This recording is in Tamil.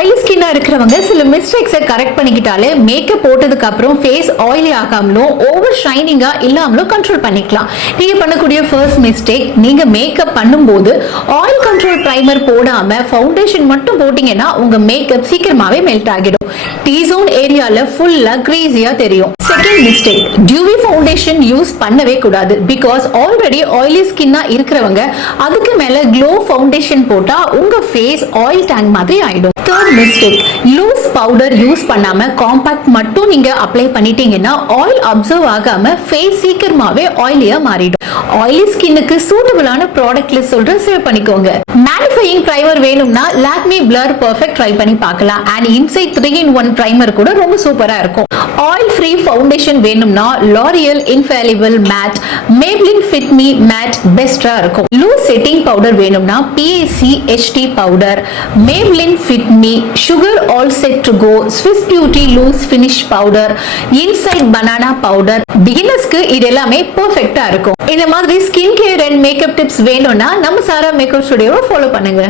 ஆயிலி ஸ்கின்னா இருக்கிறவங்க சில மிஸ்டேக்ஸை கரெக்ட் பண்ணிக்கிட்டாலே மேக்கப் போட்டதுக்கு அப்புறம் ஃபேஸ் ஆயிலி ஆகாமலும் ஓவர் ஷைனிங்கா இல்லாமலும் கண்ட்ரோல் பண்ணிக்கலாம். நீங்க பண்ணக்கூடிய ஃபர்ஸ்ட் மிஸ்டேக், நீங்க மேக்கப் பண்ணும்போது ஆயில் கண்ட்ரோல் பிரைமர் போடாம ஃபவுண்டேஷன் மட்டும் போட்டீங்கன்னா உங்க மேக்கப் சீக்கிரமாவே மெல்ட் ஆகிடும். டி ஜோன் ஏரியால ஃபுல்லா கிரீஸியா தெரியும். Second mistake, TUV foundation use பண்ணவே கூடாது. பிகாஸ் ஆல்ரெடி ஆயிலி ஸ்கின்னா இருக்கிறவங்க அதுக்கு மேல க்ளோ ஃபவுண்டேஷன் போட்டா உங்க ஃபேஸ் ஆயில் டேங்க் மாதிரி ஆயிடும். Third mistake, loose powder use பண்ணாம காம்பாக்ட் மட்டும் நீங்க அப்ளை பண்ணிட்டீங்கன்னா ஆயில் அப்சர்வ் ஆகாம ஃபேஸ் சீக்கிரமாவே ஆயிலியா மாறிடும். ஆயிலி ஸ்கின்னுக்கு சூட்டபிளான ப்ராடக்ட் லிஸ்ட் சொல்றேன், சேவ் பண்ணிக்கோங்க. மேனிஃபையிங் பிரைமர் வேணும்னா லாக்மி பிளர் பெர்ஃபெக்ட் ட்ரை பண்ணி பார்க்கலாம். அண்ட் இன்சைட் 3-in-1 பிரைமர் கூட ரொம்ப சூப்பரா இருக்கும். ஆயில் ஃப்ரீ ஃபவுண்டேஷன் வேணும்னா L'Oreal infallible matte, Maybelline fit me matte பெஸ்டா இருக்கும். லூஸ் செட்டிங் பவுடர் வேணும்னா PAC HT powder, Maybelline fit me, Sugar all set to go, Swiss beauty loose finish powder, Insight banana powder. பிகினர்ஸ்க்கு இது எல்லாமே பெர்ஃபெக்ட்டா இருக்கும். இந்த மாதிரி skin care and makeup tips வேணும்னா நம்ம சாரா மேக்கப் ஸ்டுடியோவை ஃபாலோ பண்ணுங்க.